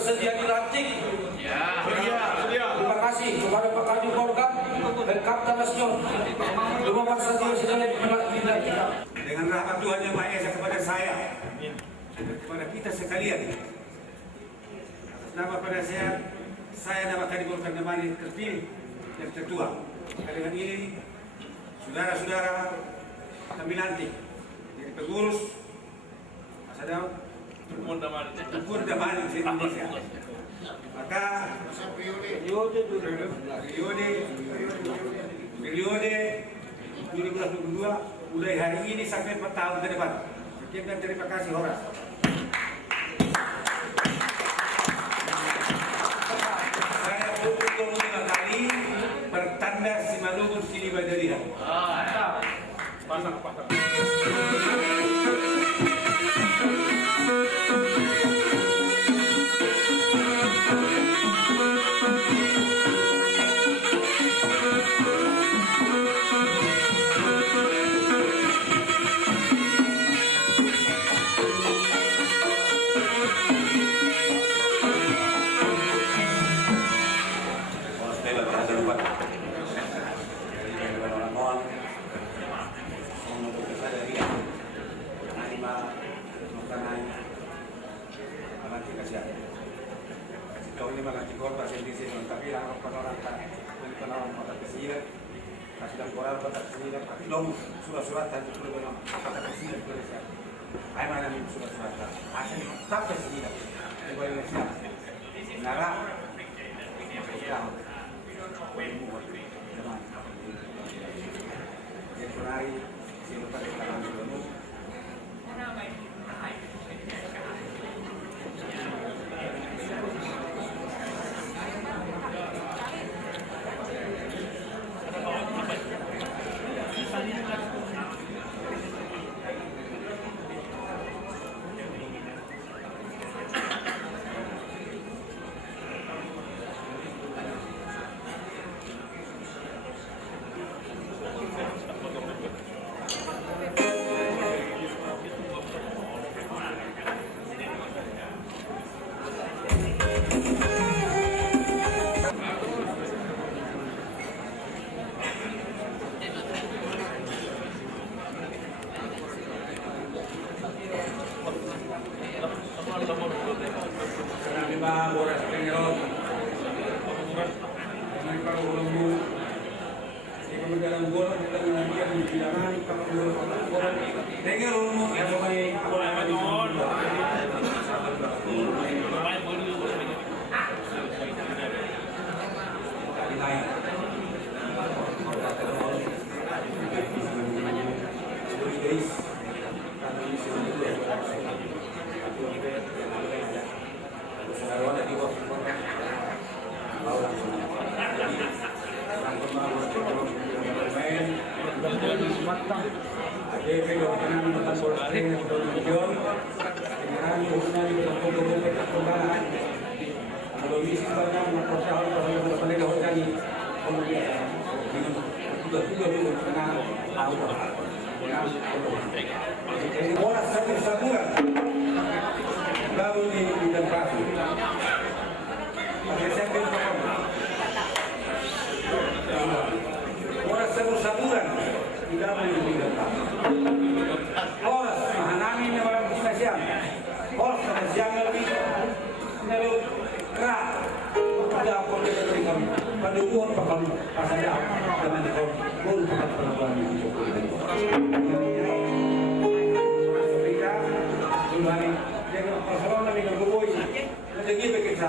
bersedia dilantik? Ya. Terima kasih kepada Pak Kadif Organ dan Kapten Nasion. Terima kasih sudah dilantik. Dengan rahmat Tuhan yang Maha Esa kepada saya, kepada kita sekalian, nama pada saya nama Kadif Organ Damani terpilih dan tertua. Dengan ini, saudara-saudara kami lantik jadi pengurus Perkumpulan Damani Indonesia. Maka periode 2022 mulai hari ini sampai 4 tahun ke depan. Sekian dan terima kasih Horas. Saya 25 kali bertanda Simalungun Sini Badariha. Pasang. Surat-surat tadi perlu dengan kata presiden Indonesia. Saya mana nih surat-surat? Asal tak presiden. Coba Indonesia. Nara. Ya. Januari siapa kita dulu. Horas sabur-saburan baru ditempati. Horas sabur-saburan tidak boleh ditempati. Horas menanami orang Indonesia. Horas siang lebih kerak. Pada politik kami, pada uang pakam pasada dengan pun pakai perempuan yang cukup ini. Mereka kembali dengan persoalan dengan berboy, menjadi bekerja.